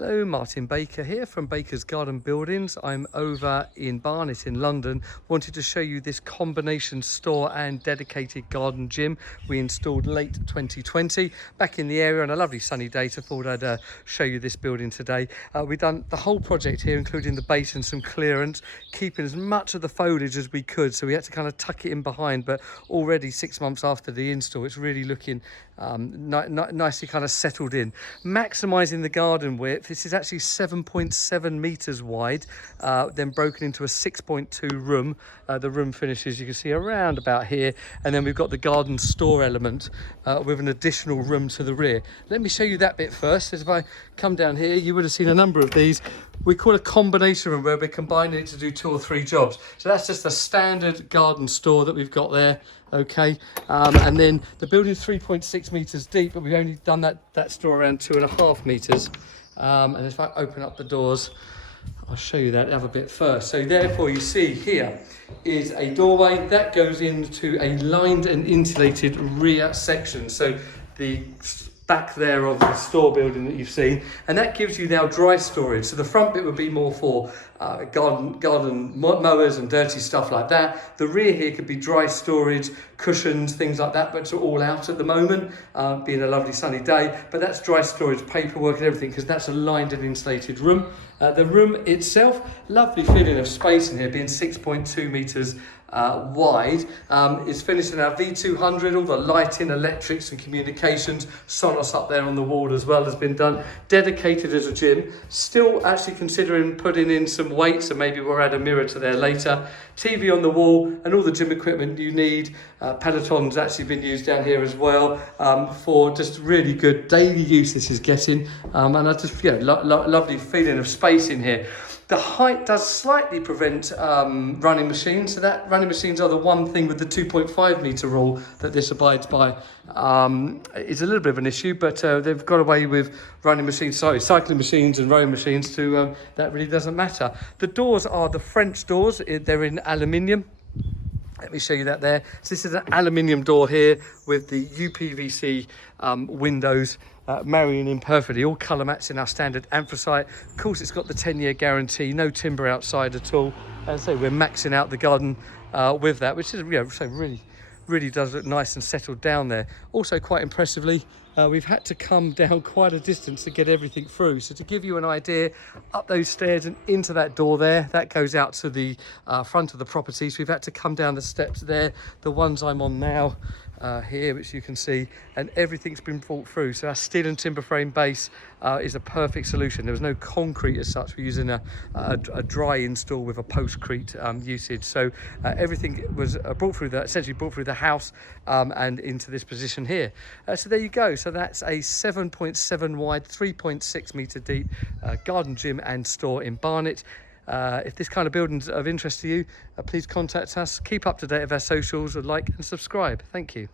Hello, Martin Baker here from Baker's Garden Buildings. I'm over in Barnet in London. Wanted to show you this combination store and dedicated garden gym we installed late 2020 back in the area on a lovely sunny day. So I thought I'd show you this building today. We've done the whole project here, including the base and some clearance, keeping as much of the foliage as we could. So we had to kind of tuck it in behind, but already 6 months after the install, it's really looking nicely kind of settled in. Maximising the garden width. This is actually 7.7 meters wide, then broken into a 6.2 room. The room finishes, you can see, around about here, and then we've got the garden store element with an additional room to the rear. Let me show you that bit first. As if I come down here, you would have seen a number of these. We call a combination room where we're combining it to do 2 or 3 jobs. So that's just a standard garden store that we've got there. Okay, and then the building's 3.6 meters deep, but we've only done that store around 2.5 meters. And if I open up the doors, I'll show you that other bit first. So therefore you see here is a doorway that goes into a lined and insulated rear section. So the back there of the store building that you've seen, and that gives you now dry storage. So the front bit would be more for garden mowers and dirty stuff like that. The rear here could be dry storage, cushions, things like that, but it's all out at the moment, being a lovely sunny day. But that's dry storage, paperwork and everything, because that's a lined and insulated room. The room itself, lovely feeling of space in here, being 6.2 meters wide. It's finished in our V200, all the lighting, electrics and communications. Sonos up there on the wall as well has been done. Dedicated as a gym. Still actually considering putting in some weights, and maybe we'll add a mirror to there later. TV on the wall and all the gym equipment you need. Peloton's actually been used down here as well, for just really good daily use this is getting. And I just, lovely feeling of space in here. The height does slightly prevent running machines. So that running machines are the one thing with the 2.5 meter rule that this abides by. It's a little bit of an issue, but they've got away with running machines, cycling machines and rowing machines to, that really doesn't matter. The doors are the French doors. They're in aluminium. Let me show you that there. So this is an aluminium door here with the UPVC windows marrying in perfectly. All colour matched in our standard anthracite. Of course, it's got the 10-year guarantee, no timber outside at all. And so we're maxing out the garden with that, which is, so really does look nice and settled down there. Also, quite impressively, we've had to come down quite a distance to get everything through. So to give you an idea, up those stairs and into that door there, that goes out to the front of the property. So we've had to come down the steps there, the ones I'm on now, here, which you can see, and everything's been brought through. So our steel and timber frame base is a perfect solution. There was no concrete as such. We're using a dry install with a postcrete usage. So everything was essentially brought through the house and into this position here. So there you go. So that's a 7.7 wide, 3.6 meter deep garden gym and store in Barnet. If this kind of building's of interest to you, please contact us. Keep up to date with our socials, like and subscribe. Thank you.